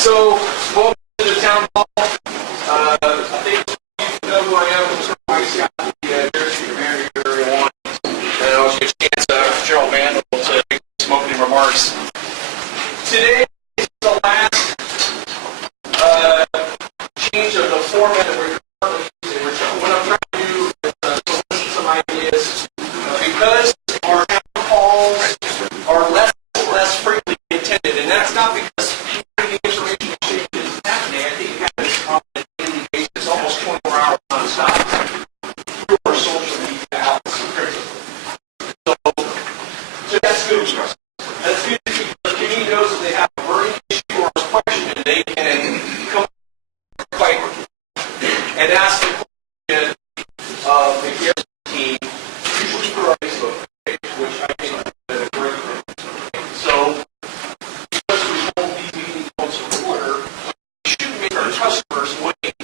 So, welcome to the town hall. I think you know who I am. I'm Mike Scott, the Jersey Commander here, everyone. And I'll give a chance Gerald Mandel to make some opening remarks. Today is the last change of the format that we're currently using. What I'm trying to do is solicit some ideas. Because our town halls are less frequently attended, and that's not because the information exchange is happening. I think it happens on a daily basis, almost 24 hours non-stop, through our social media outlets. So that's good for us. That's good because the community knows that they have a burning issue or a question, and they can come quite and ask the question of the Garrison team, usually through our Facebook page, which I think is a great thing. So, because we hold these meetings once a quarter, we shouldn't make our customers wait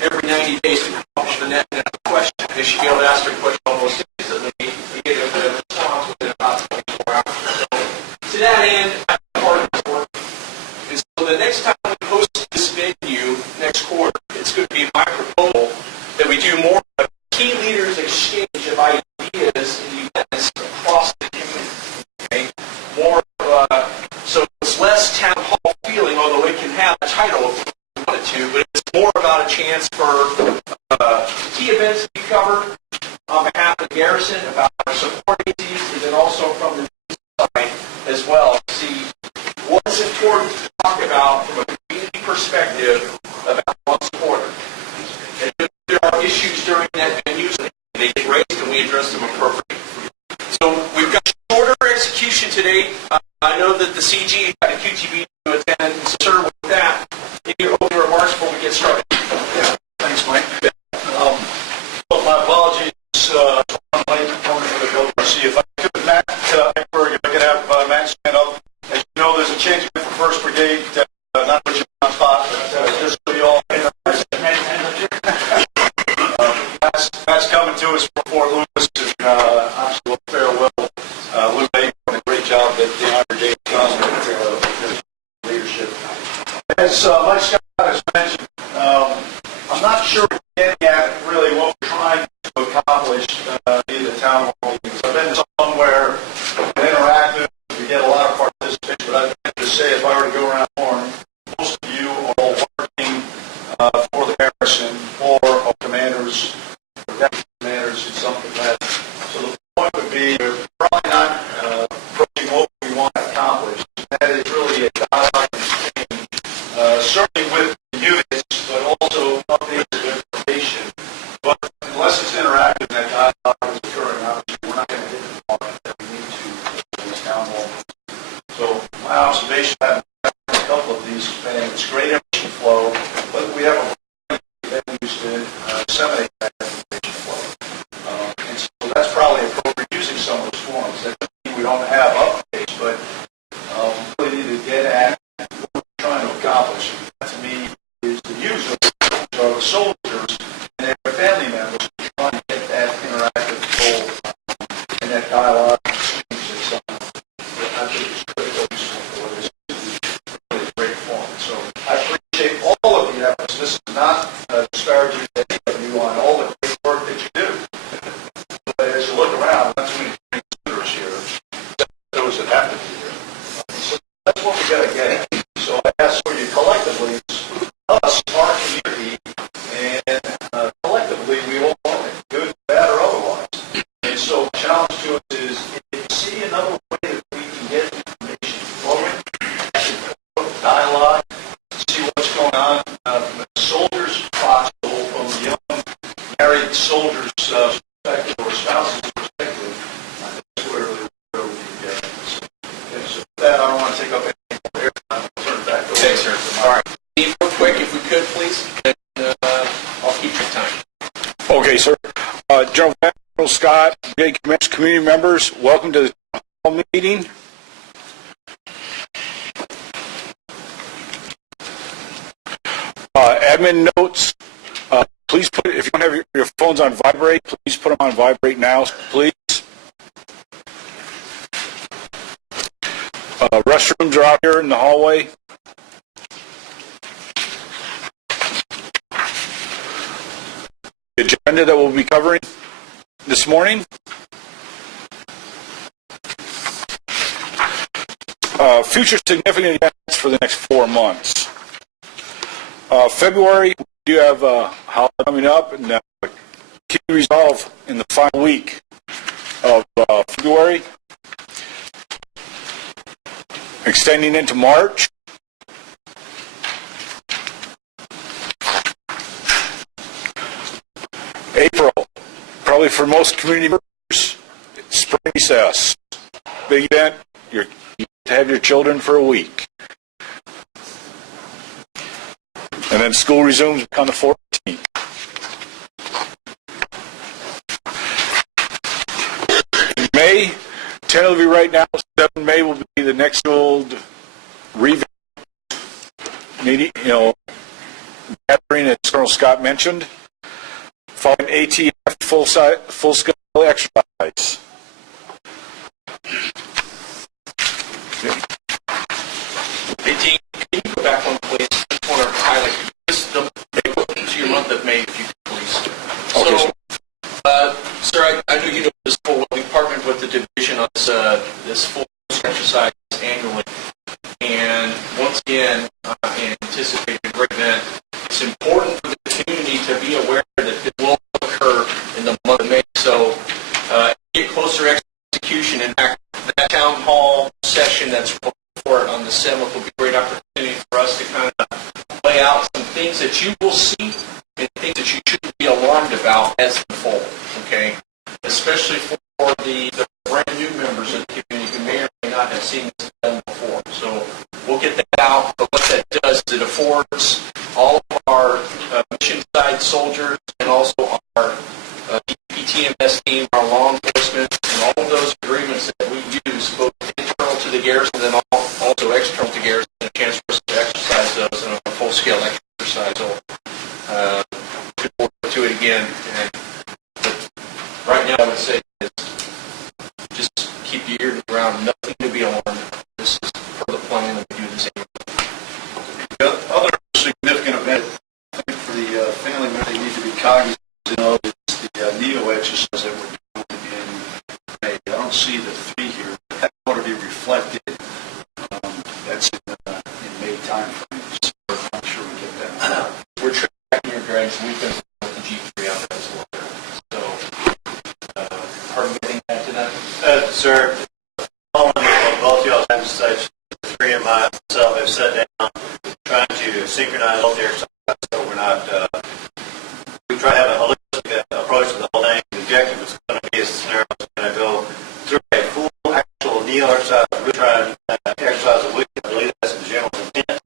every 90 days to come up with the net question. They should be able to ask their question almost instantly and get a response within about 24 hours. So, to that end, I'm part of this work. And so the next time we host this venue next quarter, it's going to be my proposal that we do more of a key leaders exchange of ideas and events across the community. Okay? More so it's less town hall feeling, although it can have a title if we wanted to, but it's more about a chance for key events to be covered on behalf of the Garrison, about our support agencies, and then also from the side as well to see what's important to talk about from a community perspective about once a quarter. And if there are issues during that venue, they get raised and we address them appropriately. So we've got shorter execution today. I know that the CG had a QTB to attend. Sir, with that, in your opening remarks before we get started. Yeah, thanks, Mike. Well, my apologies. I'm late coming to the building. See if I could, Matt Eckberg, if I could have Matt stand up. As you know, there's a change for 1st Brigade. Not put you on the spot, but just so you all know. Matt's coming to us from Fort Lewis, and absolute farewell. Lou Bay doing a great job that the Honor Brigade does with leadership. As Mike Scott has mentioned, I'm not sure we're getting at really what we're trying to accomplish in the town hall meetings. I've been somewhere interactive, we get a lot of participation, but I'd like to say if I were to go around the horn, most of you are all working for the Garrison, or commanders, or deputy commanders in some capacity. So the point would be we're probably not approaching what we want to accomplish. That is really a dialogue exchange, certainly with the units, but also updates of information. But unless it's interactive and that dialogue is occurring, obviously we're not going to hit the mark that we need to in this town hall. So my observation, I've had a couple of these, and it's great information flow, but we have a venues to disseminate that information flow. And so that's probably appropriate using some of those forums. That doesn't mean we don't have updates, but we really need to get at what we're trying to accomplish. That to me is the users, which are the soldiers and their family members, trying to get that interactive goal and that dialogue exchange that's something that I think is critical for this really great forum. So I appreciate all of the efforts. This is not disparaging to any of you on all the great work that you do. But as you look around, not too many visitors here, those that have to be here. So that's what we got to get at. So I ask for you collectively, us, our community, and collectively we all want it, good, bad, or otherwise. And so the challenge to us is if you see another way that we can get information flowing, dialogue, see what's going on from the soldiers' possible, from the young married soldiers' perspective or spouses' perspective, that's where we can get. So with that, I don't want to take up any more airtime. I'll turn it back over. Thanks, sir. All right. Steve, real quick, if we could, please, and I'll keep your time. Okay, sir. General Scott, Brigade Commanders, community members, welcome to the town hall meeting. Admin notes, please put, if you don't have your phones on vibrate, please put them on vibrate now, please. Restrooms are out here in the hallway. The agenda that we'll be covering this morning. Future significant events for the next 4 months. February, we do have a holiday coming up, and key resolve in the final week of February, extending into March. April, probably for most community members, spring recess, big event. You have your children for a week, and then school resumes on the 14th. In May, tentatively right now, 7 May will be the next old revamp meeting, gathering, as Colonel Scott mentioned, following ATF full-scale exercise. Hey, Dean, can you go back one, please? I just want to highlight this, to your month of May, if you could, please. Okay. So, sir, I know you know this full. We partnered with the division on this full exercise annually, and once again, in anticipating a great event, it's important for the community to be aware that it will occur in the month of May. So, get closer execution. In fact, that town hall session that's report on the 7th will be a great opportunity for us to kind of lay out some things that you will see and things that you shouldn't be alarmed about as they unfold, okay? Especially for the brand new members of the community who may or may not have seen this done before. So we'll get that out, but what that does is it affords all of our mission side soldiers and also our DPTMS team, our law enforcement, and all of those agreements that we use, both internal to the garrison and then also external to garrison, a chance for us to exercise those in a full-scale exercise. So, look forward to it again. But right now, I would say is just keep your ear to the ground. Nothing to be alarmed. This is per the plan, and we do the same. The other significant event, I think, for the family members they need to be cognizant of is the NEO exercise that we're doing in May. I don't see the 3 here, but that ought to be reflected. That's in May time frame. So I'm sure we get that. We're tracking your grades. We've been with the G3 on that as well. So, pardon getting back to that? Sir, following both y'all's emphasize, the 3 of myself have sat down trying to synchronize all the exercises so we're not, we try to have a holistic approach to the whole thing. The objective is going to be a scenario that's going to go through a full actual NEO exercise. We're trying to exercise a week. I believe that's the general intent.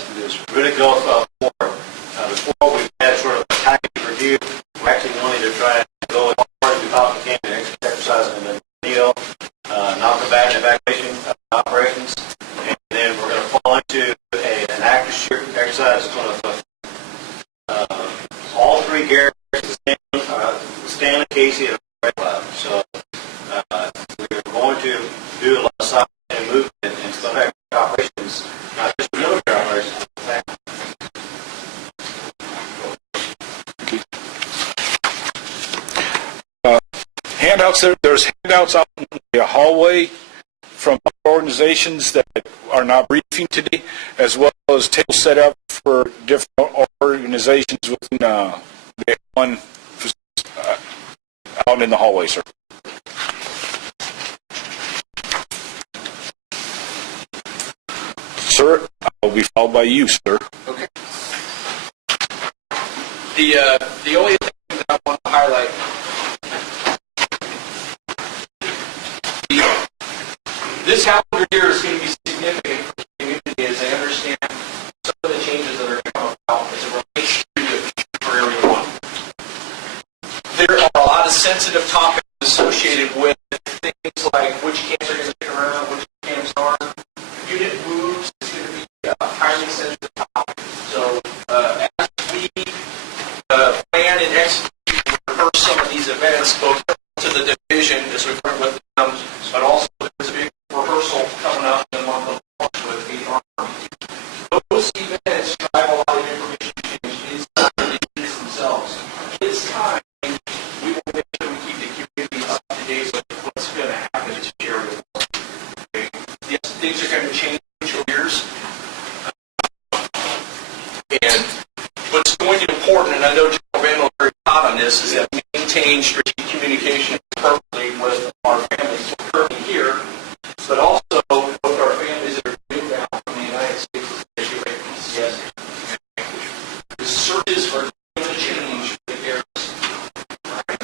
Really go for before we've had sort of a package review. We're actually wanting to try and go as hard as we possibly can to exercise in the NEO, non-combatant evacuation operations, and then we're going to fall into an active shooter exercise that's going to all 3 garrisons, Stanley, Casey, and Red Cloud. So we're going to do a lot of side and movement and some operations, not just military operations. Handouts there's handouts out in the hallway from organizations that are not briefing today, as well as tables set up for different organizations within the one out in the hallway, sir. Sir, I'll be followed by you, sir. Okay. The only thing that I want to highlight, this calendar year is going to be significant for the community as they understand some of the changes that are going to come about as it relates to the future for Area 1. There are a lot of sensitive topics associated with things like which camps are going to stick around, which camps aren't. Unit moves is going to be a highly sensitive topic. So as we plan and execute and rehearse some of these events, both to the division as we work with them, but also there's a big rehearsal coming up in the month of March with the Army. Those events drive a lot of information change inside the units themselves. It's time to things are going to change over years. And what's going to be important, and I know General Randall is very hot on this, is that we maintain strategic communication perfectly with our families currently here, but also with our families that are moving down from the United States, especially like PCS. The searches are going to change the areas. Right?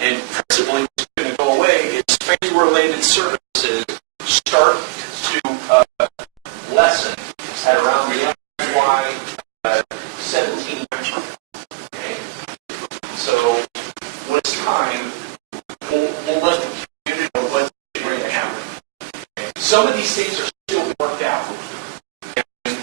And principally what's going to go away is family-related services start to lessen at around the FY 17. Okay? So when it's time, we'll let the community know what's going to happen. Okay? Some of these things are still worked out. And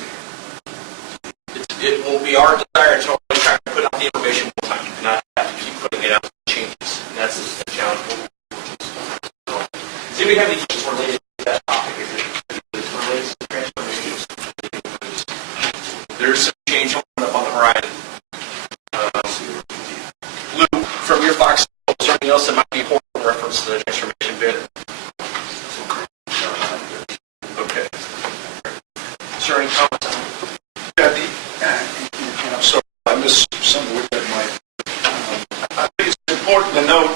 it will be our desire to always try to put out the information one time, and not have to keep putting it out with changes. And that's the challenge. So, does anybody have any questions related to that topic? Is it related to transformations? There's some change coming up on the horizon. Lou, from your box, is there anything else that might be important in reference to the transformation bid? Okay. Is there any comments? And I'm sorry, I missed some of that, Mike. I think it's important to note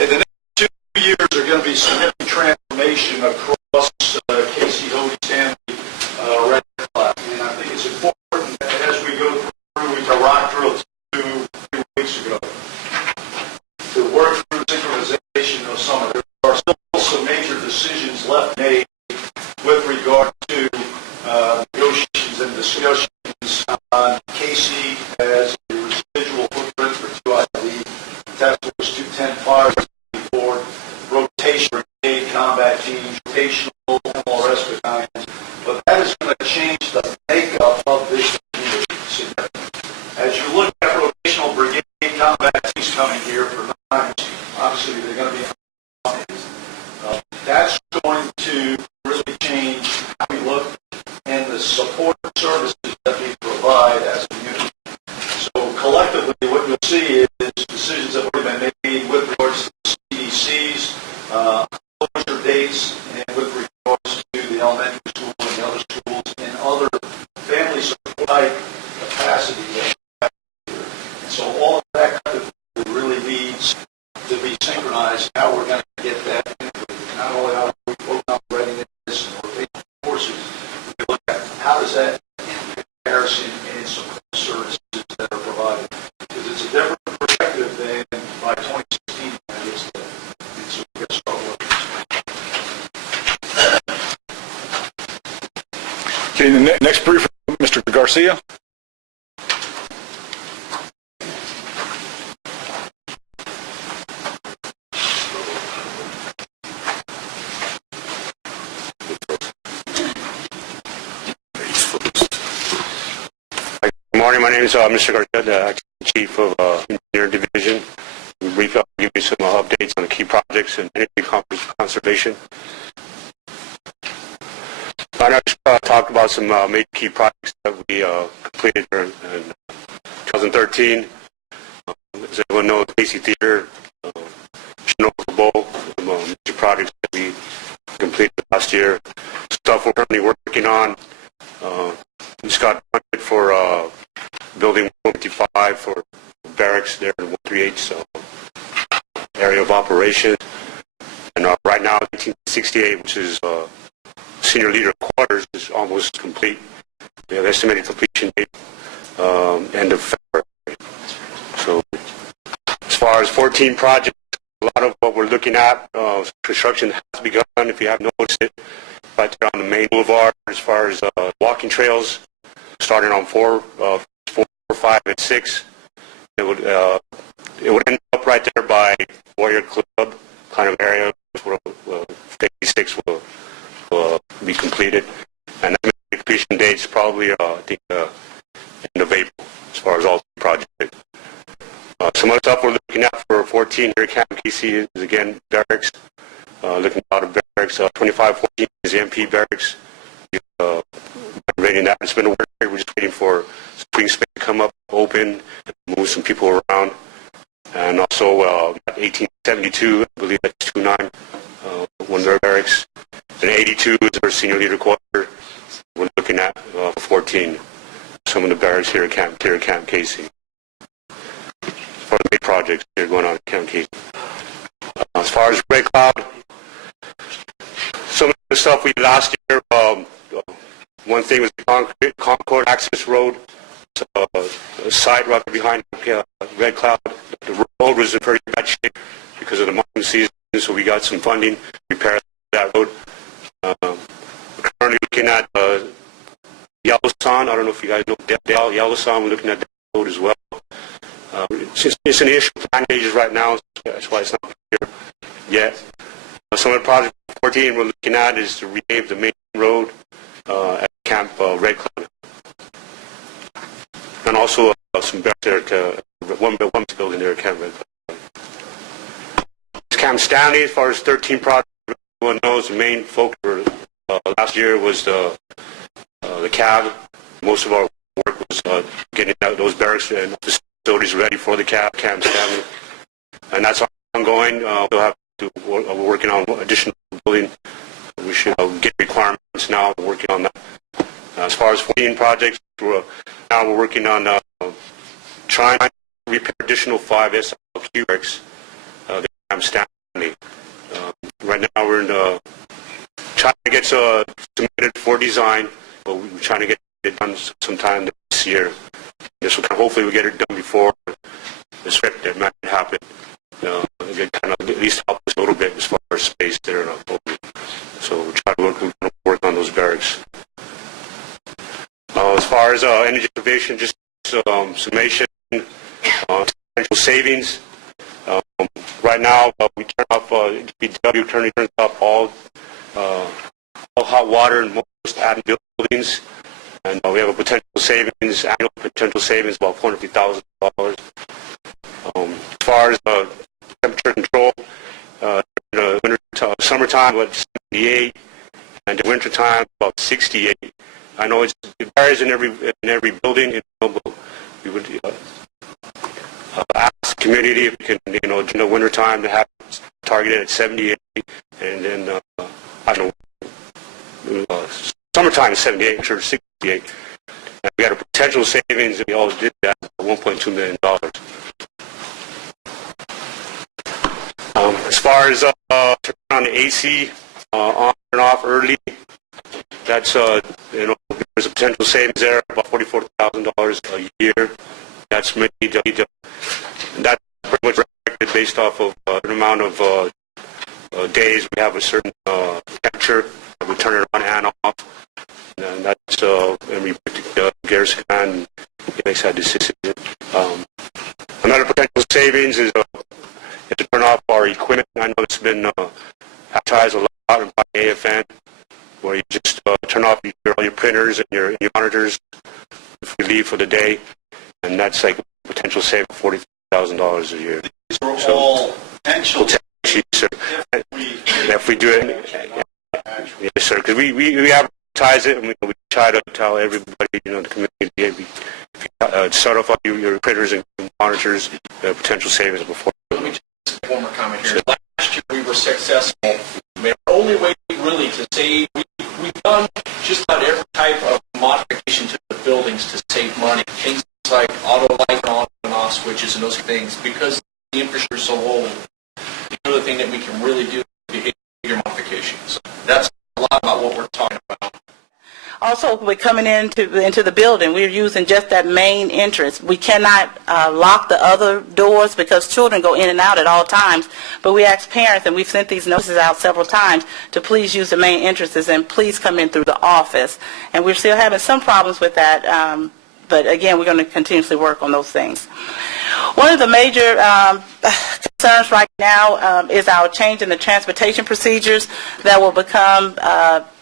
in the next 2 years there are going to be significant transformation across Casey, Holy Stanley, Red Cloud. And I think it's important that as we go through the rock drill 2 weeks ago to work through synchronization of some of it. There are still some major decisions left made with regard to negotiations and discussions on Casey as a residual footprint for 2IV, Task Force 210 fire board, rotation brigade, combat teams, rotational MLRS battalions. But that is going to change the makeup of this community significantly. As you look at rotational brigade combat teams coming here for 9, obviously they're going to be that's going to really change how we look and the support services that we provide as a community. So collectively, what you'll see is decisions that have been made with regards to the CDCs, closure dates, and with regards to the elementary school and the other schools and other family support capacity that we have here. And so all of that really needs to be synchronized. How we're going to get that integrated. Not only how we focus on readiness and rotation forces, we look at how does that in comparison and support services that are provided. Because it's a different perspective than by 2016 when it gets there. And so we got to start working. Okay, the next brief, Mr. Garcia. Good morning. My name is Mr. Garcia, the Chief of Engineering Division. We'll briefly give you some updates on the key projects and energy conservation. I just talked about some major key projects that we completed in 2013. As everyone knows, Casey Theater, Chernobyl Bowl, major projects that we completed last year. Stuff we're currently working on. We just got funded for building 155 for barracks there in 138, so area of operation. And right now, 1968, which is senior leader quarters, is almost complete. We have estimated completion date end of February. So as far as 14 projects, a lot of what we're looking at, construction has begun, if you have noticed it, right there on the main boulevard, as far as walking trails, starting on 4, 5, and 6. It would end up right there by Warrior Club kind of area where phase 6 will be completed. And the completion date's probably, I think, end of April, as far as all the projects. Some other stuff we're looking at for 14 here at Camp KC is, again, barracks. Looking at a barracks, 2514 is the MP barracks. Rating that. It's been a work. We're just waiting for spring space to come up, open, and move some people around. And also 1872, I believe that's 29, one of their barracks. And 82 is our senior leader quarter. We're looking at 14. Some of the barracks here at Camp Casey. For the big projects here going on at Camp Casey. As far as Red Cloud, some of the stuff we did last year, one thing was the Concord Access Road. A site right behind Red Cloud. The road was in pretty bad shape because of the monsoon season, so we got some funding to repair that road. We're currently looking at Yellowstone. I don't know if you guys know Yellowstone. We're looking at that road as well. It's an issue plan stages right now. That's why it's not here yet. Some of the project 14 we're looking at is to repave the main road at Camp Red Cloud. And also some back there to one building there at Camp Red Cloud. Camp Stanley, as far as 13 projects, everyone knows the main focus last year was the cab. Most of our work was getting out those barracks and facilities ready for the Camp Stanley. And that's ongoing. We'll have to, we're working on additional building. We should get requirements now. We're working on that. As far as 14 projects, we're working on trying to repair additional 5 SLQ barracks. The Camp Stanley. Right now we're in trying to get submitted for design, but we're trying to get it done sometime this year. Hopefully we get it done before the script that might happen. It kind of at least help us a little bit as far as space there in October. So we're trying to work on those barracks. As far as energy conservation, just summation, potential savings. Right now, we turn off, DPW turns off all hot water in most admin buildings, and we have a potential savings, annual potential savings about $450,000. As far as temperature control, in the summertime about 78, and the wintertime about 68. I know it varies in every building. We would ask the community if we can, during the wintertime to have targeted at 78, and then I don't know, summertime is 78, I'm sure 68. And we had a potential savings, and we all did that, $1.2 million. As far as turning on the AC on and off early, that's there's a potential savings there, about $44,000 a year. That's that's pretty much reflected based off of an amount of days we have a certain temperature. We turn it on and off, and that's and we Garrison and makes that decision. Another potential savings is to turn off our equipment. I know it's been advertised a lot by AFN, where you just turn off all your printers and your monitors if you leave for the day, and that's like a potential saving of $40,000 a year. These are all potential. Sir. If we do it, yes, sir, because we advertise it, and we try to tell everybody, the community, start off on your printers and monitors, potential savings before. Let me just make one more comment here. Last year we were successful. The only way really to save, we've done just about every type of modification to the buildings to save money. Things like auto light on and off switches and those things, because the infrastructure is so old. The other thing that we can really do is behavior modification. So that's a lot about what we're talking about. Also, we're coming into the building. We're using just that main entrance. We cannot lock the other doors because children go in and out at all times. But we ask parents, and we've sent these notices out several times, to please use the main entrances and please come in through the office. And we're still having some problems with that. But again, we're going to continuously work on those things. One of the major concerns right now is our change in the transportation procedures that will become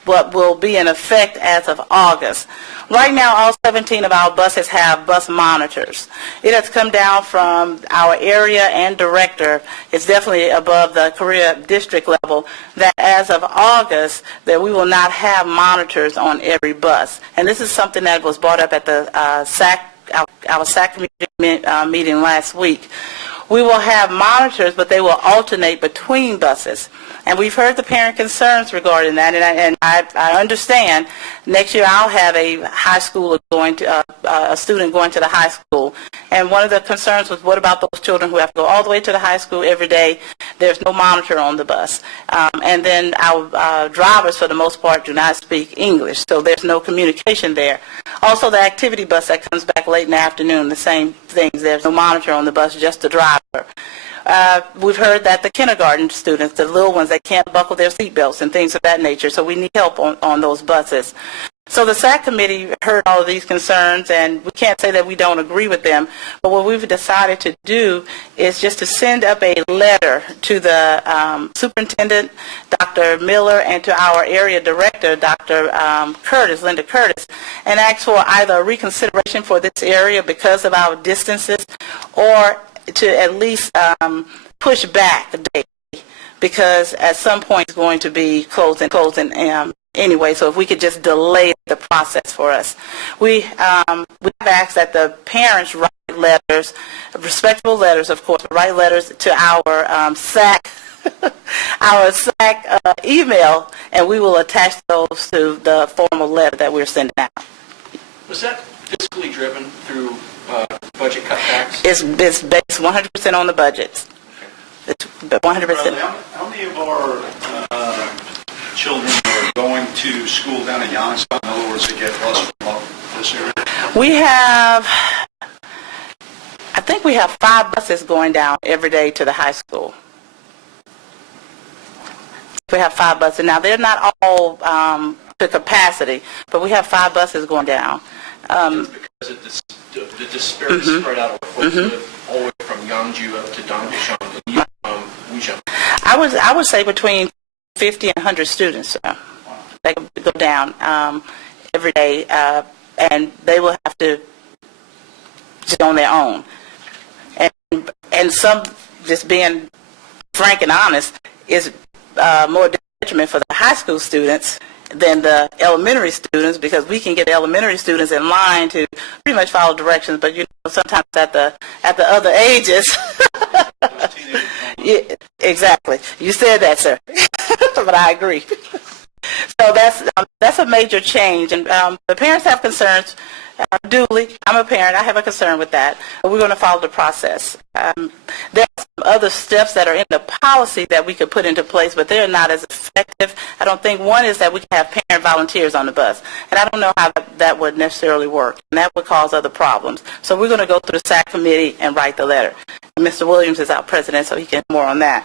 what will be in effect as of August. Right now, all 17 of our buses have bus monitors. It has come down from our area and director. It's definitely above the Korea district level that as of August that we will not have monitors on every bus. And this is something that was brought up at the SAC, our SAC meeting last week. We will have monitors, but they will alternate between buses. And we've heard the parent concerns regarding that, and I understand. Next year I'll have a high schooler going to, a student going to the high school. And one of the concerns was, what about those children who have to go all the way to the high school every day? There's no monitor on the bus. And then our drivers, for the most part, do not speak English, so there's no communication there. Also, the activity bus that comes back late in the afternoon, the same things. There's no monitor on the bus, just the driver. We've heard that the kindergarten students, the little ones, they can't buckle their seatbelts and things of that nature, so we need help on those buses. So the SAC committee heard all of these concerns, and we can't say that we don't agree with them, but what we've decided to do is just to send up a letter to the superintendent, Dr. Miller, and to our area director, Dr. Curtis, Linda Curtis, and ask for either a reconsideration for this area because of our distances, or to at least push back a day, because at some point it's going to be closing anyway, so if we could just delay the process for us. We have asked that the parents write letters, respectable letters, of course, write letters to our SAC, our SAC email, and we will attach those to the formal letter that we're sending out. Was that fiscally driven through budget cutbacks? It's based 100% on the budgets. It's 100%. How many of our children are going to school down in Youngstown? In other words, they get bused from this area? We have, I think we have 5 buses going down every day to the high school. We have 5 buses. Now, they're not all to capacity, but we have 5 buses going down. Just because the disparity spread out over folks who live all the way from Yangju up to Dongdaeshang and you from Wuchang. I would say between 50 and 100 students that go down every day, and they will have to just on their own. And some, just being frank and honest, is more detriment for the high school students than the elementary students, because we can get the elementary students in line to pretty much follow directions, but sometimes at the other ages. Yeah, exactly. You said that, sir. But I agree. So that's a major change, and the parents have concerns. Duly, I'm a parent. I have a concern with that. But we're going to follow the process. There are some other steps that are in the policy that we could put into place, but they're not as effective. I don't think one is that we can have parent volunteers on the bus, and I don't know how that would necessarily work, and that would cause other problems. So we're going to go through the SAC committee and write the letter. And Mr. Williams is our president, so he can more on that.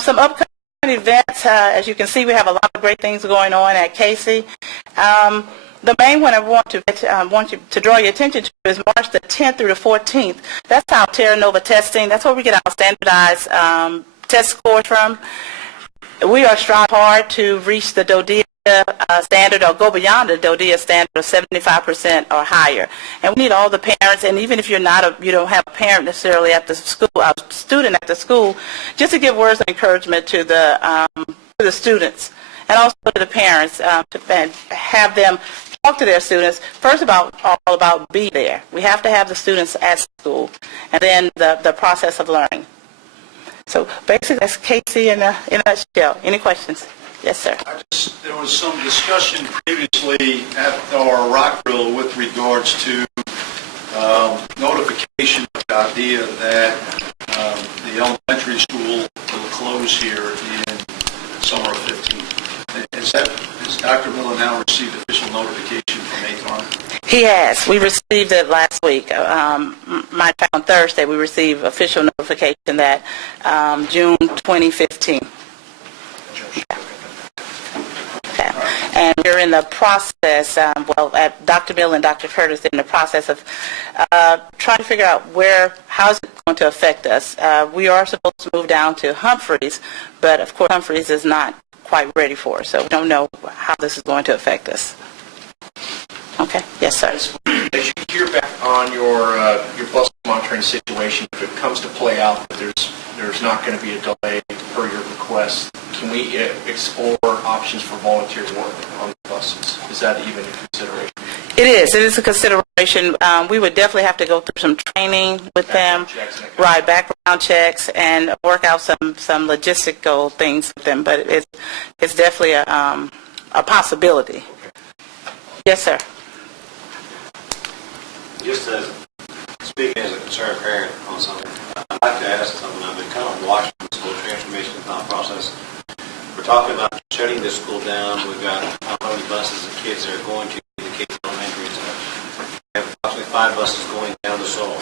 Some upcoming events, as you can see, we have a lot of great things going on at Casey. The main one I want you to draw your attention to is March the 10th through the 14th. That's our Terra Nova testing. That's where we get our standardized test scores from. We are striving hard to reach the DODEA standard, or go beyond the DODEA standard of 75% or higher. And we need all the parents, and even if you don't have a parent necessarily at the school, a student at the school, just to give words of encouragement to the students, and also to the parents, to have them talk to their students, first all about be there. We have to have the students at school, and then the process of learning. So basically, that's Casey in a nutshell. Any questions? Yes, sir. There was some discussion previously at our rock drill with regards to notification of the idea that the elementary school will close here in summer of 15. Has Dr. Miller now received official notification from ACON? He has. We received it last week. On Thursday, we received official notification that June 2015. Okay. And we're in the process, Dr. Miller and Dr. Curtis are in the process of trying to figure out how is it going to affect us. We are supposed to move down to Humphreys, but of course Humphreys is not quite ready for us, so we don't know how this is going to affect us. Okay. Yes, sir. As you hear back on your bus monitoring situation, if it comes to play out that there's not going to be a delay per your request, can we explore options for volunteer work on the buses? Is that even a consideration? It is a consideration. We would definitely have to go through some training with them, checks and that kind of right, background checks, and work out some logistical things with them, but it's definitely a possibility. Yes, sir. Just as, speaking as a concerned parent on something, I'd like to ask something. I've been kind of watching the school transformation process. We're talking about shutting this school down. We've got how many buses of kids that are going to the kids elementary and stuff. We have approximately 5 buses going down to Seoul.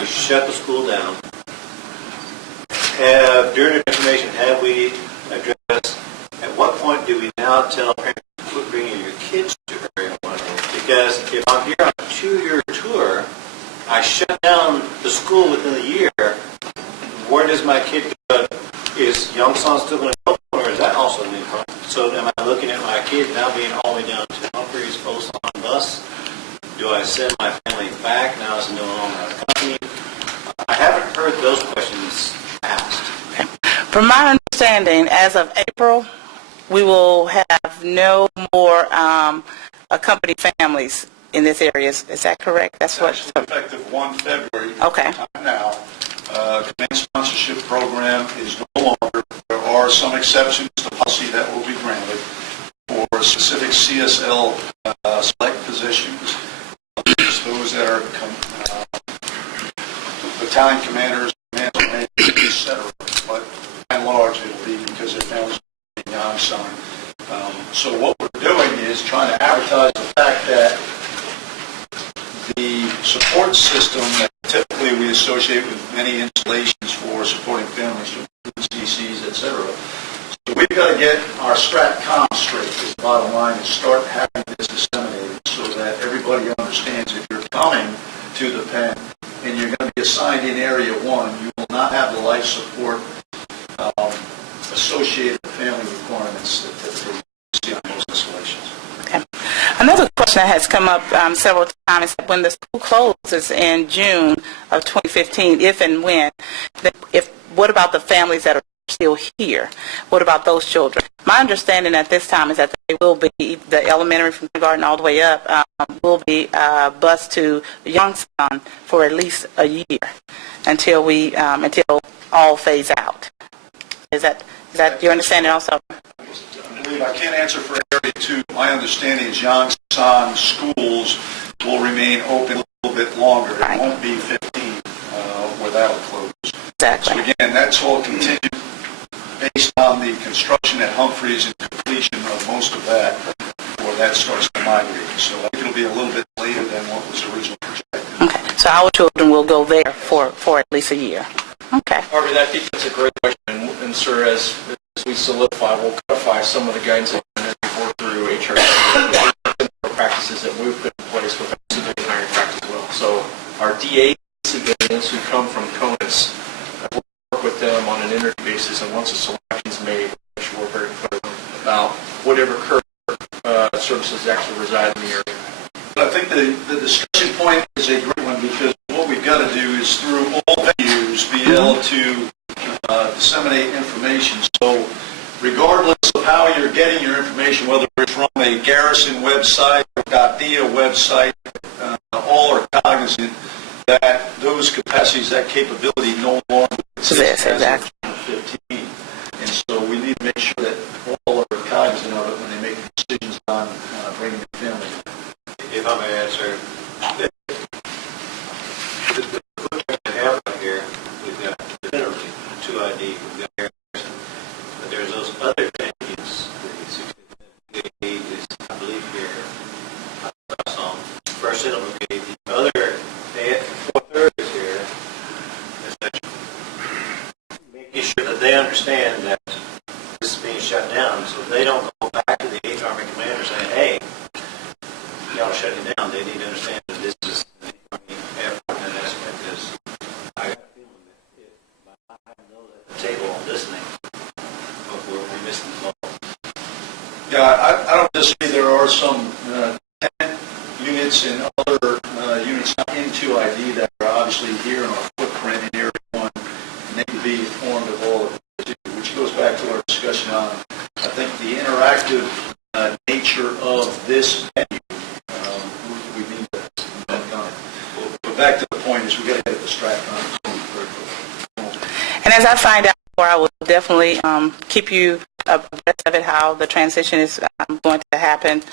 We shut the school down. During the information, have we addressed at what point do we now tell parents to quit bringing your kids to Area 1? Because if I'm here on a 2-year tour, I shut down the school within a year, where does my kid go? Is Youngsan still going to go, or is that also new? So am I looking at my kid now being all the way down to Humphreys Osan bus? Do I send my family back now as no longer a company? I haven't heard those questions asked. From my understanding, as of April, we will have no more accompanied families in this area. Is that correct? That's what. Actually, effective 1 February. Okay. Now, command sponsorship program is no longer. There are some exceptions to policy that will be granted for specific CSL select positions. Those that are battalion commanders, etc. But by and large, it will be because their families are beyond son. So what we're doing is trying to advertise the fact that the support system that typically we associate with many installations for supporting families, CCs, etc. So we've got to get our StratCom straight, is the bottom line, and start having this disseminated so that everybody understands if you're coming to the pen and you're going to be assigned in Area 1, you will not have the life support associated with family requirements that typically you see on most installations. Okay. Another question that has come up several times is that when the school closes in June of 2015, if and when, what about the families that are still here? What about those children? My understanding at this time is that they will be, the elementary from kindergarten all the way up, will be bused to Youngsan for at least a year until all phase out. Is that your understanding also? I believe I can't answer for Area 2. My understanding is Youngsan schools will remain open a little bit longer. It won't be 15 without close. Exactly. So again, that's all contingent based on the construction at Humphreys and completion of most of that before that starts to migrate. So I think it'll be a little bit later than what was originally projected. Okay. So our children will go there for at least a year. Okay. Harvey, I think that's a great question, and sir, as we solidify, we'll codify some of the guidance that we work through HRC practices that we've put in place with our civilian hiring practice as well. So our DA civilians who come from CONUS, we'll work with them on an interview basis, and once a selection is made, we're very clear about whatever current services actually reside in the area. But I think the discussion point is a great one because what we've got to do is through all venues be able to disseminate information. So regardless of how you're getting your information, whether it's from a Garrison website or DIA website, all are cognizant that those capacities, that capability no longer exists as of 2015. And so we need to make sure that all are cognizant of it when they make decisions on bringing the family. If I may answer, the footprint we have right here, we've got literally 2 ID, we've got Harrison, but there's those other venues, is, I believe here, I saw First Settlement Brigade, the other, they had 4/3 here, making sure that they understand that this is being shut down, so they don't go back to the 8th Army commander saying, hey, y'all shutting down. They need to understand that this is an effort and aspect. Is I got a feeling that if I have those at the table listening, we'll be missing the ball. Yeah, I don't disagree. There are some tenant units and other units not in 2ID that are obviously here in our footprint in Area 1, and they can be informed of all of it, which goes back to our discussion on, I think, the interactive nature of this venue back to the point is we got to get the strap on. And as I find out more, I will definitely keep you abreast of it, how the transition is going to happen,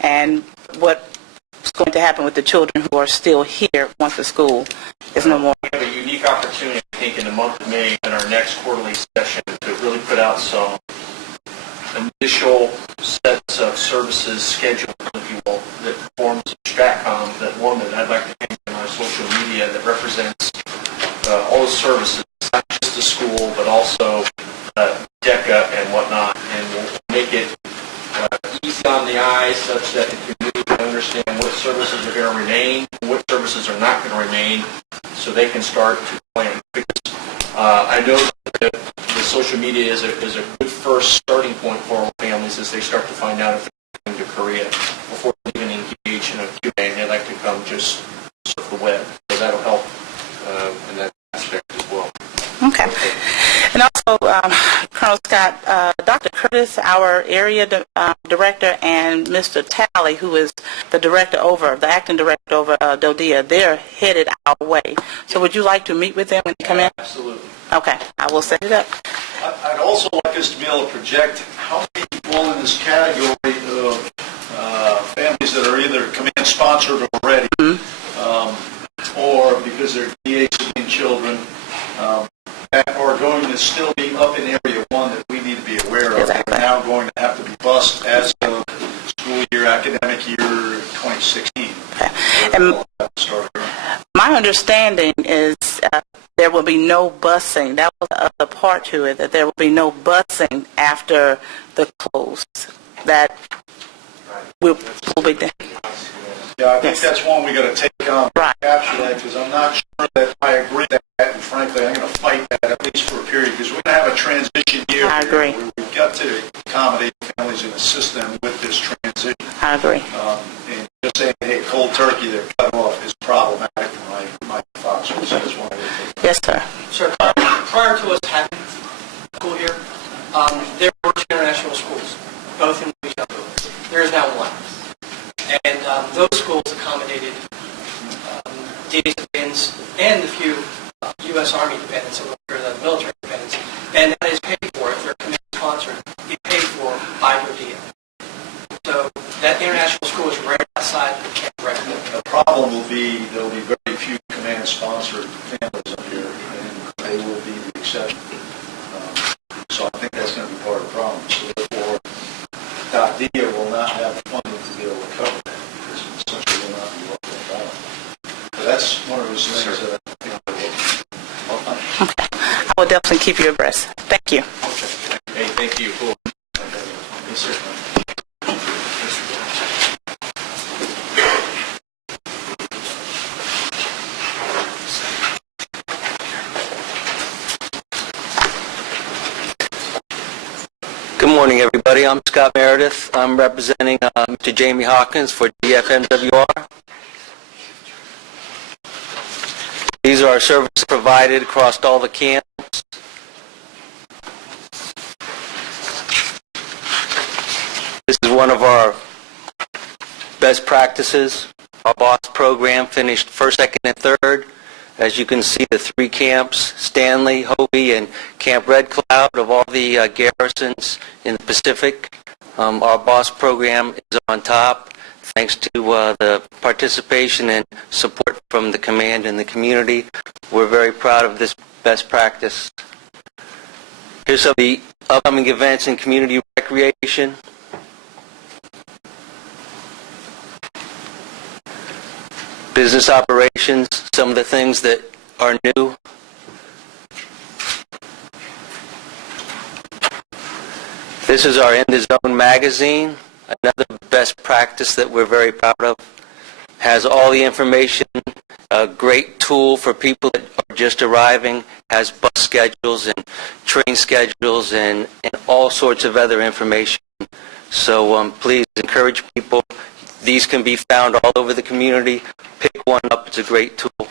and what's going to happen with the children who are still here once the school is no more. We have a unique opportunity, I think, in the month of May in our next quarterly session to really put out some initial sets of services schedule, if you will, that forms STRATCOM, that one that I'd like to hang on my social media that represents all the services, not just the school, but also DECA and whatnot, and we'll make it easy on the eyes such that the community can understand what services are going to remain, what services are not going to remain, so they can start to plan. Because I know that the social media is a good first starting point for all families as they start to find out if they're going to Korea before they even engage in a Q&A, and they like to come just surf the web. So that'll help in that aspect as well. Okay. And also, Colonel Scott, Dr. Curtis, our area director, and Mr. Talley, who is the acting director over DODEA, they're headed our way. So would you like to meet with them when they come in? Absolutely. Okay, I will set it up. I'd also like us to be able to project how many fall in this category of families that are either command-sponsored already, or because they're DHCing children, that are going to still be up in Area 1 that we need to be aware of. Exactly. They're now going to have to be bused as of school year, academic year 2016. Okay. And my understanding is there will be no busing. That was the other part to it, that there will be no busing after the close. That will be there. Yeah, I think that's one we got to take on, Right. capture that, because I'm not sure that I agree with that, and frankly, I'm going to fight that at least for a period, because we're going to have a transition year. I agree. Where we've got to accommodate families and assist them with this transition. I agree. And just saying, hey, cold turkey, they're cut off is problematic in my thoughts. So that's one way to take it. Yes, sir. Sir, prior to us having school here, there were two international schools, both in Louisiana. There is now one. And those schools accommodated DA's dependents and the few U.S. Army dependents or the military dependents. And that is paid for, if they're command-sponsored, be paid for by DODEA. So that international school is right outside the Camp Redmond. The problem will be there will be very few command-sponsored families up here, and they will be the exception. So I think that's going to be part of the problem. So therefore, DODEA will not have the funding to be able to cover that, because it essentially will not be local about. But that's one of those things that I think we're looking at. Okay. I will definitely keep you abreast. Thank you. Hey, thank you. Cool. Yes, sir. Good morning, everybody. I'm Scott Meredith. I'm representing Mr. Jamie Hawkins for DFMWR. These are our services provided across all the camps. This is one of our best practices. Our BOSS program finished first, second, and third. As you can see, the three camps, Stanley, Hobie, and Camp Red Cloud of all the garrisons in the Pacific. Our BOSS program is on top, thanks to the participation and support from the command and the community. We're very proud of this best practice. Here's some of the upcoming events in community recreation. Business operations, some of the things that are new. This is our In the Zone magazine, another best practice that we're very proud of. Has all the information, a great tool for people that are just arriving, has bus schedules and train schedules and all sorts of other information. So please encourage people. These can be found all over the community. Pick one up. It's a great tool.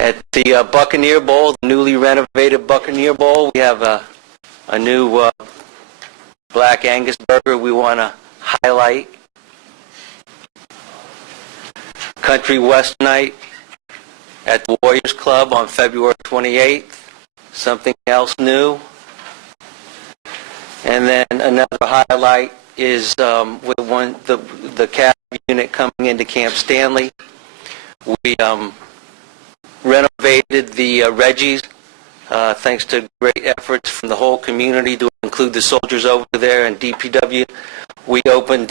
At the Buccaneer Bowl, the newly renovated Buccaneer Bowl, we have a new Black Angus burger we want to highlight. Country West Night at the Warriors Club on February 28th. Something else new. And then another highlight is with the CAV unit coming into Camp Stanley. We renovated the Reggie's, thanks to great efforts from the whole community to include the soldiers over there and DPW. We opened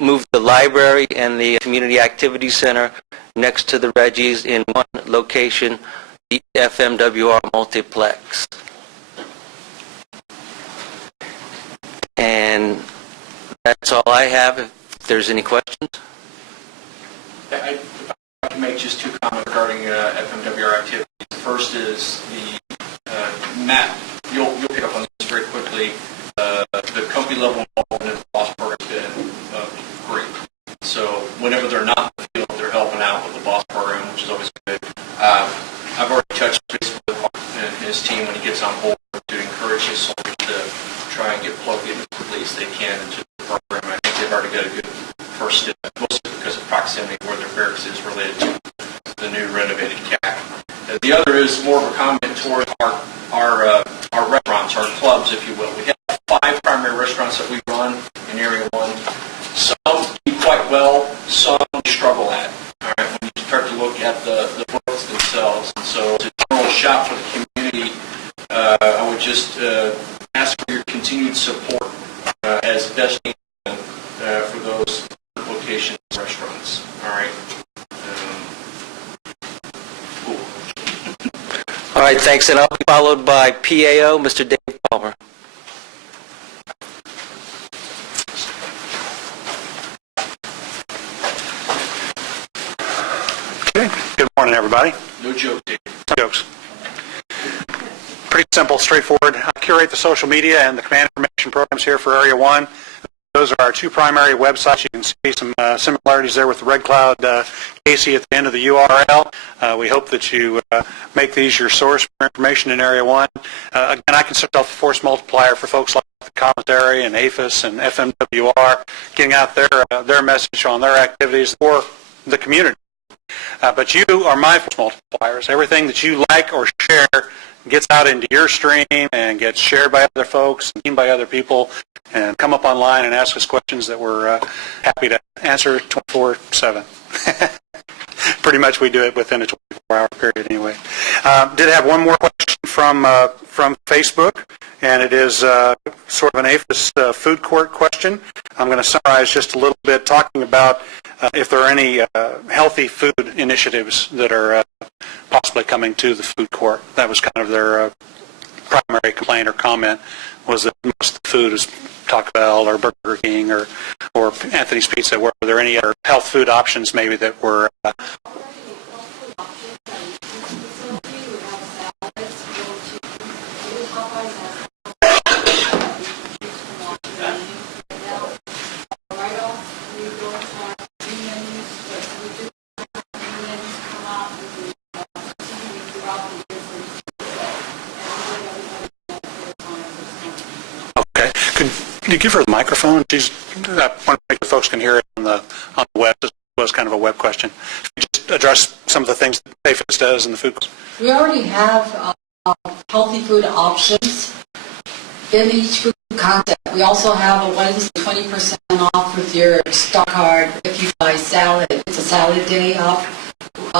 moved the library and the community activity center next to the Reggie's in one location, the FMWR multiplex. And that's all I have. If there's any questions. If I can make just two comments regarding FMWR activities. The first is the Matt, you'll pick up on this very quickly. The company level involvement in the BOSS program has been great. So whenever they're not in the field, they're helping out with the BOSS program, which is always good. I've already touched base with Mark and his team when he gets on board to encourage his soldiers to try and get plugged in as quickly as they can into the program. I think they've already got a good first step, mostly because of proximity where their barracks is related to the new renovated CAC. The other is more of a comment toward our restaurants, our clubs, if you will. We have 5 primary restaurants that we run in Area 1. Some do quite well, some we struggle at. All right, when you start to look at the books themselves. And so, as a general shot for the community, I would just ask for your continued support as best you can for those locations and restaurants. All right. Cool. All right, thanks. And I'll be followed by PAO, Mr. Dave Palmer. Okay. Good morning, everybody. No joke, Dave. No jokes. Pretty simple, straightforward. I curate the social media and the command information programs here for Area 1. Those are our 2 primary websites. You can see some similarities there with the Red Cloud Casey at the end of the URL. We hope that you make these your source for information in Area 1. Again, I consider myself a force multiplier for folks like the Commissary and APHIS and FMWR, getting out their message on their activities for the community. But you are my force multipliers. Everything that you like or share gets out into your stream and gets shared by other folks and seen by other people, and come up online and ask us questions that we're happy to answer 24/7. Pretty much we do it within a 24-hour period anyway. Did have one more question from Facebook, and it is sort of an APHIS food court question. I'm going to summarize just a little bit, talking about if there are any healthy food initiatives that are possibly coming to the food court. That was kind of their primary complaint or comment, was that most of the food is Taco Bell or Burger King or Anthony's Pizza. Were there any other health food options maybe that were Can you give her the microphone? I want to make sure folks can hear it on the web. This was kind of a web question. Just address some of the things that APHIS does in the food. We already have healthy food options in each food concept. We also have a Wednesday 20% off with your Star card if you buy salad. It's a salad day off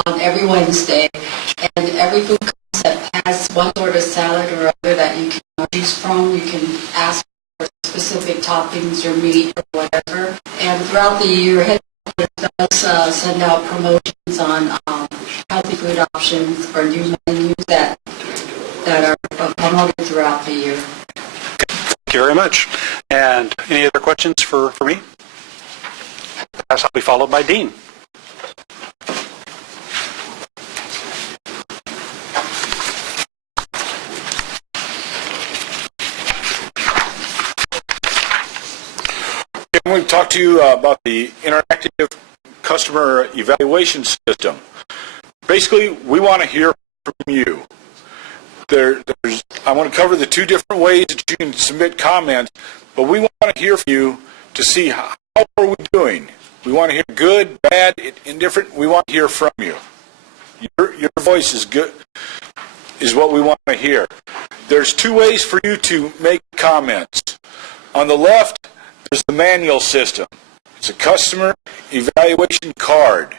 on every Wednesday, and every food concept has one sort of salad or other that you can choose from. You can ask specific toppings or meat or whatever. And throughout the year, Headquarters does send out promotions on healthy food options or new menus that are promoted throughout the year. Thank you very much. And any other questions for me? I'll be followed by Dean. We've talked to you about the interactive customer evaluation system. Basically, we want to hear from you. I want to cover the 2 different ways that you can submit comments, but we want to hear from you to see how are we doing. We want to hear good, bad, indifferent. We want to hear from you. Your voice is good, is what we want to hear. There's two ways for you to make comments. On the left, there's the manual system. It's a customer evaluation card.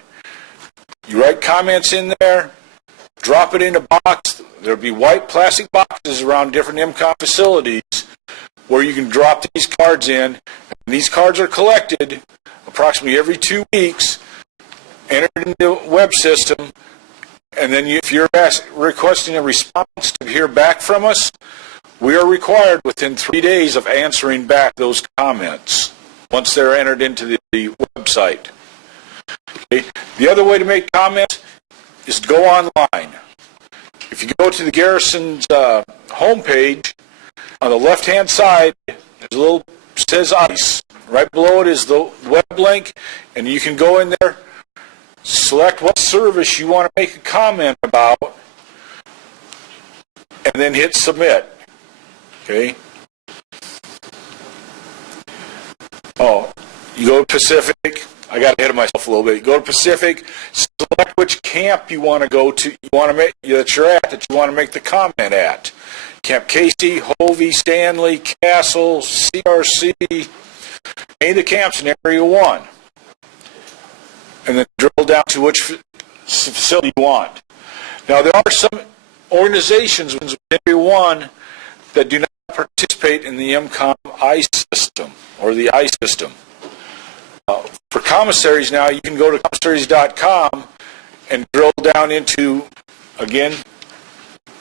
You write comments in there, drop it in a box. There'll be white plastic boxes around different MCOM facilities where you can drop these cards in. And these cards are collected approximately every 2 weeks, entered into the web system, and then if you're requesting a response to hear back from us, we are required within 3 days of answering back those comments once they're entered into the website. Okay. The other way to make comments is to go online. If you go to the Garrison's homepage, on the left-hand side, there's a little says ICE. Right below it is the web link, and you can go in there, select what service you want to make a comment about, and then hit submit. Okay? Oh, you go to Pacific. I got ahead of myself a little bit. You go to Pacific, select which camp you want to go to, you want to make that you're at, that you want to make the comment at. Camp Casey, Hovey, Stanley, Castle, CRC, any of the camps in Area 1. And then drill down to which facility you want. Now, there are some organizations in Area 1 that do not participate in the MCOM ICE system, or the ICE system. For commissaries now, you can go to commissaries.com and drill down into, again,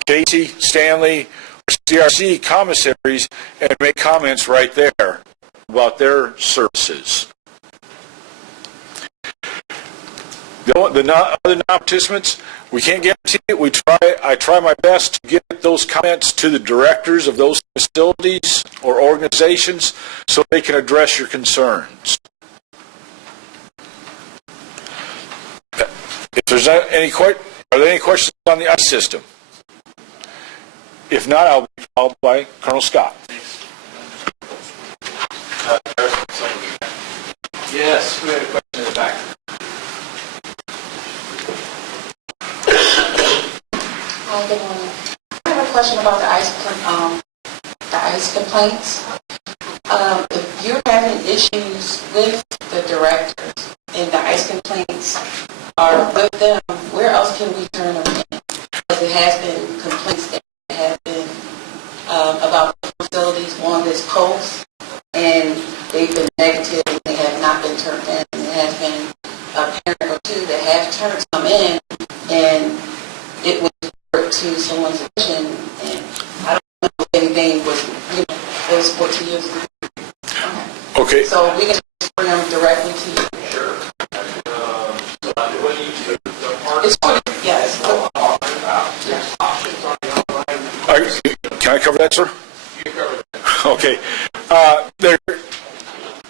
Casey, Stanley, or CRC commissaries and make comments right there about their services. The other non-participants, we can't guarantee it. I try my best to get those comments to the directors of those facilities or organizations so they can address your concerns. If there's are there any questions on the ICE system? If not, I'll be followed by Colonel Scott. Yes, we have a question in the back. Hi, good morning. I have a question about the ICE complaints. If you're having issues with the directors and the ICE complaints are with them, where else can we turn them in? Because there has been complaints that have been about facilities on this coast, and they've been negative and they have not been turned in. There has been a parent or two that have turned some in, and it was to someone's attention, and I don't know if anything was, it was 14 years ago. Okay. So we can just bring them directly to you. Sure. It's yes. Can I cover that, sir? You covered it. Okay.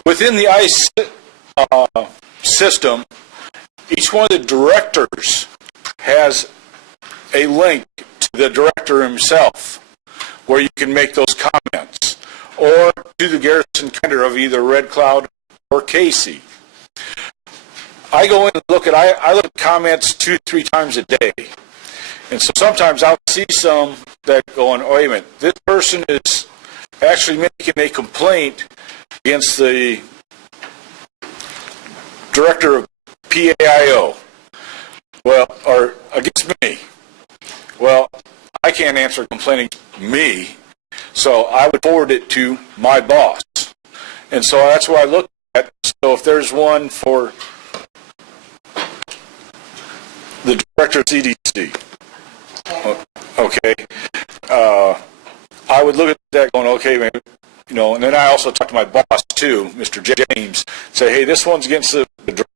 Within the ICE system, each one of the directors has a link to the director himself where you can make those comments, or to the garrison commander of either Red Cloud or Casey. I go in and look at comments 2-3 times a day. And so sometimes I'll see some that going, oh, wait a minute, this person is actually making a complaint against the director of PAIO, well, or against me. Well, I can't answer a complaint against me, so I would forward it to my boss. And so that's what I look at. So if there's one for the director of CDC, okay, I would look at that going, okay, maybe, and then I also talk to my boss too, Mr. James, say, hey, this one's against the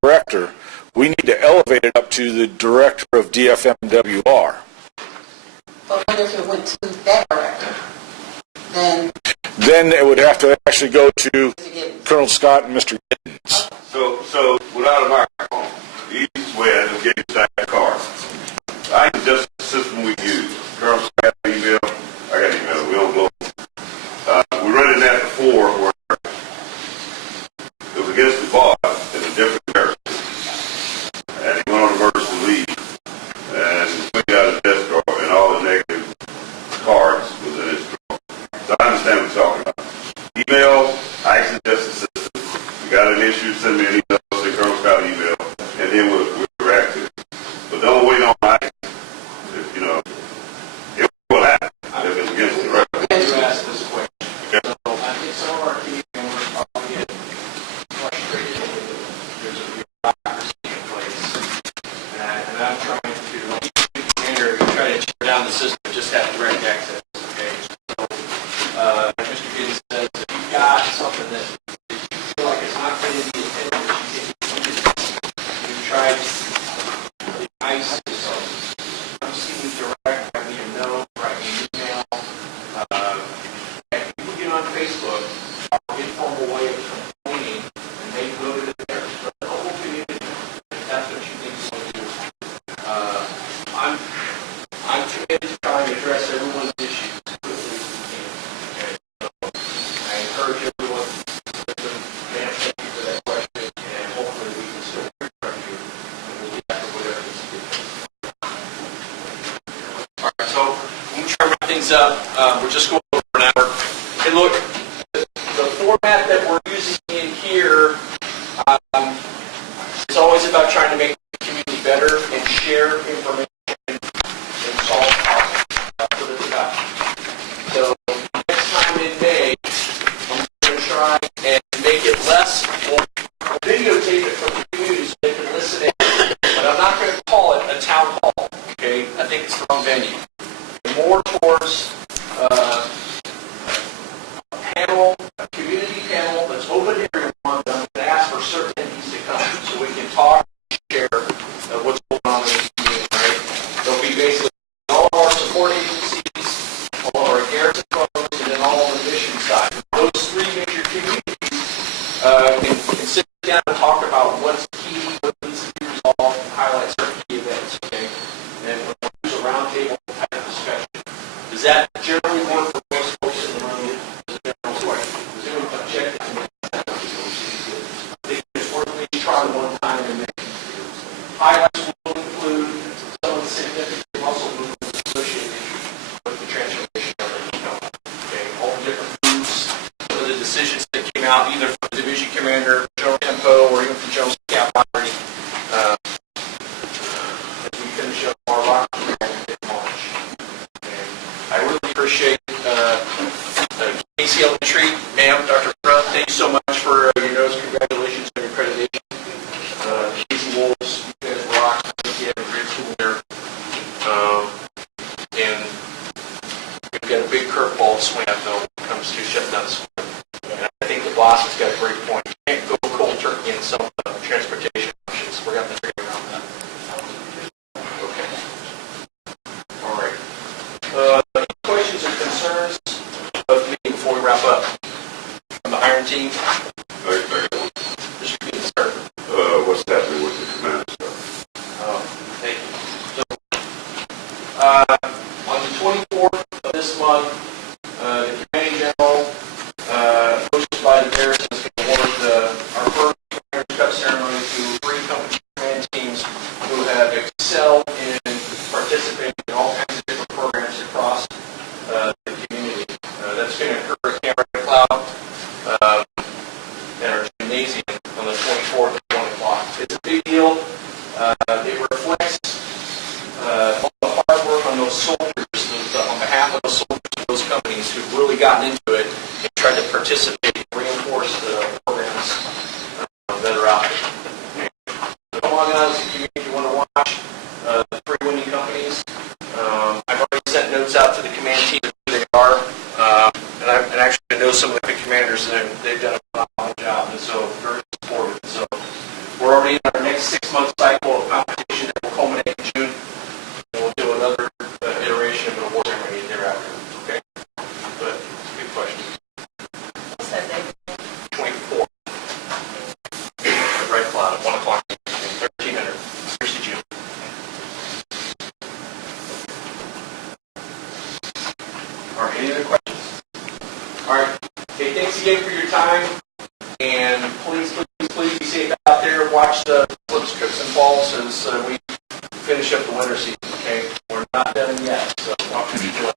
director. We need to elevate it up to the director of DFMWR. But what if it went to that director? Then it would have to actually go to Colonel Scott and Mr. Giddens. So without a microphone, the easiest way is to get inside the car. I think that's the system we use. Colonel Scott email, I got email, we'll blow. We run in that before where it was against the boss in a different understand what you're talking about. Email, ICE and Justice System. You got an issue, send me an email, say Colonel Scott email, and then we'll react to it. But don't wait on ICE. If, you know, it will happen if it's against the record. You asked this question. So I think some of our community members probably get frustrated with there's a bureaucracy in place. And I'm trying to, commander, try to tear down the system, just have direct access. Okay. So, Mr. Giddens says, if you've got something that you feel like it's not getting the attention that you tried the ICE system, I'm seeing direct, I need to know, write me an email. If people get on Facebook, our informal way of complaining, and they go to there, but the whole community, if that's what you think you want to do. I'm committed to trying to address everyone's issues as quickly as we can. Okay? So I encourage everyone to ma'am, thank you for that question, and hopefully we can still hear from you, and we'll get back to whatever needs to be done. All right, so I'm going to try to wrap things up. We're just going over an hour. And look, the format that we're using in here is always about trying to make the community better and share information and solve problems for the time. So next time in May, I'm going to try and make it less, we'll videotape it for the community so they can listen in. But I'm not going to call it a town hall, okay? I think it's the wrong venue. More towards a panel, a community panel that's open to everyone. I'm going to ask for certain entities to come so we can talk and share what's going on in the community, right? There'll be basically all of our support agencies, all of our garrison folks, and then all on the mission side. Those three major communities can sit down and talk about what's key, what needs to be resolved, and highlight certain key events, okay? And we'll use a roundtable type of discussion. Does that generally work for most folks in the room? Does anyone object? I think it's worth me trying one time and then highlights will include some of the significant muscle movements associated with the transformation of the economy. Okay, all the different moves, some of the decisions that came out either from the division commander, General Tempo, or even from General Scout Lottery, as we finish up our rock program in March. And I really appreciate Casey Elementary, ma'am, Dr. Rudd, thank you so much for your notes. Congratulations on your accreditation. Casey Wolves, you guys rock. I think you have a great school there. And we've got a big curveball to swing at, though, when it comes to shutting down the school. And I think the boss has got a great point. You can't go cold turkey in some transportation options. We're going to have to figure around that. Okay. All right. Any questions or concerns of me before we wrap up? From the hiring team? Mr. Keaton, sir. What's happening with the command stuff? Thank you. So, on the 24th of this month, the Commanding General, hosted by the garrison, is going to award our first Commander's Cup ceremony to 3 company command teams who have excelled in participating in all kinds of different programs across the community. That's going to occur at Camp Red Cloud at our gymnasium on the 24th at 1 o'clock. It's a big deal. It reflects all the hard work on those soldiers, on behalf of those soldiers of those companies who've really gotten into it and tried to participate and reinforce the programs that are out there. Come on out as a community if you want to watch the 3 winning companies. I've already sent notes out to the command team of who they are, and actually know some of the commanders, and they've done a phenomenal job, and so very supportive. So we're already in our next 6-month cycle of competition that will culminate in June, and we'll do another iteration of an award ceremony thereafter. Okay? But it's a good question. What's that date? 24. Red Cloud at 1 o'clock, 1300. Here's June. All right, any other questions? All right. Hey, thanks again for your time. And please be safe out there. Watch the slips, trips, and falls as we finish up the winter season, okay? We're not done yet, so watch what you're doing.